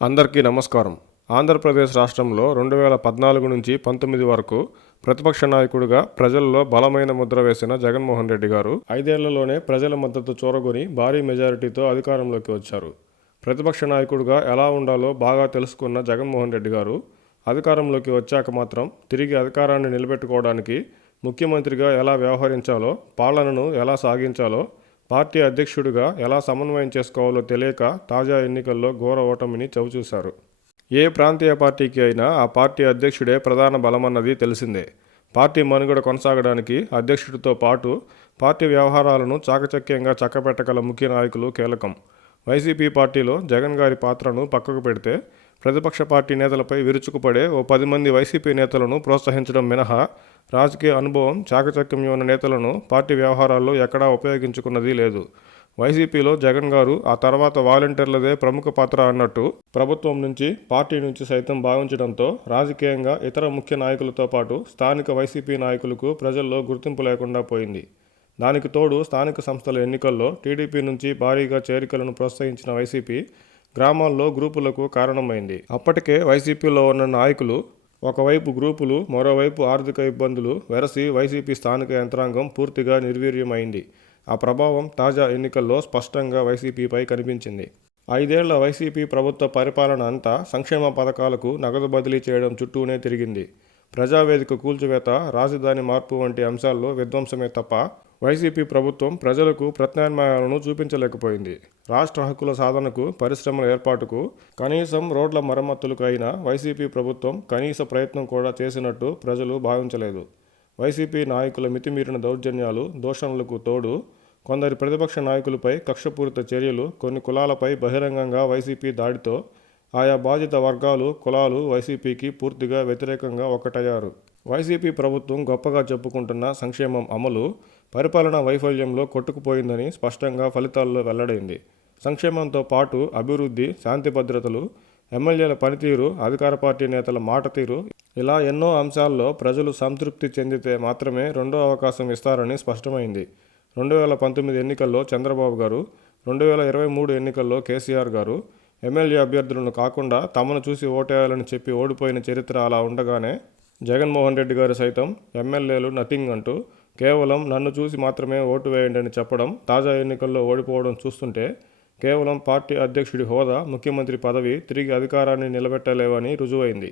అందరికీ నమస్కారం. ఆంధ్రప్రదేశ్ రాష్ట్రంలో 2014 నుంచి 19 వరకు ప్రతిపక్ష నాయకుడిగా ప్రజల్లో బలమైన ముద్ర వేసిన జగన్మోహన్ రెడ్డి గారు 5 ఏళ్లలోనే ప్రజల మద్దతు చూరగొని భారీ మెజారిటీతో అధికారంలోకి వచ్చారు. ప్రతిపక్ష నాయకుడిగా ఎలా ఉండాలో బాగా తెలుసుకున్న జగన్మోహన్ రెడ్డి గారు అధికారంలోకి వచ్చాక మాత్రం తిరిగి అధికారాన్ని నిలబెట్టుకోవడానికి ముఖ్యమంత్రిగా ఎలా వ్యవహరించాలో, పాలనను ఎలా సాగించాలో, పార్టీ అధ్యక్షుడిగా ఎలా సమన్వయం చేసుకోవాలో తెలియక తాజా ఎన్నికల్లో ఘోర ఓటమిని చవిచూశారు. ఏ ప్రాంతీయ పార్టీకి అయినా ఆ పార్టీ అధ్యక్షుడే ప్రధాన బలమన్నది తెలిసిందే. పార్టీ మనుగడ కొనసాగడానికి అధ్యక్షుడితో పాటు పార్టీ వ్యవహారాలను చాకచక్యంగా చక్కబెట్టగల ముఖ్య నాయకులు కీలకం. వైసీపీ పార్టీలో జగన్ గారి పాత్రను పక్కకు పెడితే ప్రతిపక్ష పార్టీ నేతలపై విరుచుకుపడే ఓ 10 మంది వైసీపీ నేతలను ప్రోత్సహించడం మినహా రాజకీయ అనుభవం, చాకచక్యం ఉన్న నేతలను పార్టీ వ్యవహారాల్లో ఎక్కడా ఉపయోగించుకున్నది లేదు. వైసీపీలో జగన్ గారు, ఆ తర్వాత వాలంటీర్లదే ప్రముఖ పాత్ర అన్నట్టు ప్రభుత్వం నుంచి, పార్టీ నుంచి సైతం భావించడంతో రాజకీయంగా ఇతర ముఖ్య నాయకులతో పాటు స్థానిక వైసీపీ నాయకులకు ప్రజల్లో గుర్తింపు లేకుండా పోయింది. దానికి తోడు స్థానిక సంస్థల ఎన్నికల్లో టీడీపీ నుంచి భారీగా చేరికలను ప్రోత్సహించిన వైసీపీ గ్రామాల్లో గ్రూపులకు కారణమైంది. అప్పటికే వైసీపీలో ఉన్న నాయకులు ఒకవైపు గ్రూపులు, మరోవైపు ఆర్థిక ఇబ్బందులు వెరసి వైసీపీ స్థానిక యంత్రాంగం పూర్తిగా నిర్వీర్యమైంది. ఆ ప్రభావం తాజా ఎన్నికల్లో స్పష్టంగా వైసీపీపై కనిపించింది. 5 ఏళ్ల వైసీపీ ప్రభుత్వ పరిపాలన అంతా సంక్షేమ పథకాలకు నగదు బదిలీ చేయడం చుట్టూనే తిరిగింది. ప్రజావేదిక కూల్చివేత, రాజధాని మార్పు వంటి అంశాల్లో విధ్వంసమే తప్ప వైసీపీ ప్రభుత్వం ప్రజలకు ప్రత్యామ్నాయాలను చూపించలేకపోయింది. రాష్ట్ర హక్కుల సాధనకు, పరిశ్రమల ఏర్పాటుకు, కనీసం రోడ్ల మరమ్మతులకు అయినా వైసీపీ ప్రభుత్వం కనీస ప్రయత్నం కూడా చేసినట్టు ప్రజలు భావించలేదు. వైసీపీ నాయకుల మితిమీరిన దౌర్జన్యాలు, దూషణలకు తోడు కొందరి ప్రతిపక్ష నాయకులపై కక్షపూరిత చర్యలు, కొన్ని కులాలపై బహిరంగంగా వైసీపీ దాడితో ఆయా బాధిత వర్గాలు, కులాలు వైసీపీకి పూర్తిగా వ్యతిరేకంగా ఒక్కటయ్యారు. వైసీపీ ప్రభుత్వం గొప్పగా చెప్పుకుంటున్న సంక్షేమం అమలు, పరిపాలనా వైఫల్యంలో కొట్టుకుపోయిందని స్పష్టంగా ఫలితాల్లో వెల్లడైంది. సంక్షేమంతో పాటు అభివృద్ధి, శాంతి భద్రతలు, ఎమ్మెల్యేల పనితీరు, అధికార పార్టీ నేతల మాట తీరు, ఇలా ఎన్నో అంశాల్లో ప్రజలు సంతృప్తి చెందితే మాత్రమే రెండో అవకాశం ఇస్తారని స్పష్టమైంది. 2019 ఎన్నికల్లో చంద్రబాబు గారు, 2023 ఎన్నికల్లో కేసీఆర్ గారు ఎమ్మెల్యే అభ్యర్థులను కాకుండా తమను చూసి ఓటేయాలని చెప్పి ఓడిపోయిన చరిత్ర అలా ఉండగానే జగన్మోహన్ రెడ్డి గారు సైతం ఎమ్మెల్యేలు నథింగ్ అంటూ కేవలం నన్ను చూసి మాత్రమే ఓటు వేయండి అని చెప్పడం, తాజా ఎన్నికల్లో ఓడిపోవడం చూస్తుంటే కేవలం పార్టీ అధ్యక్షుడి హోదా, ముఖ్యమంత్రి పదవి తిరిగి అధికారాన్ని నిలబెట్టలేవని రుజువైంది.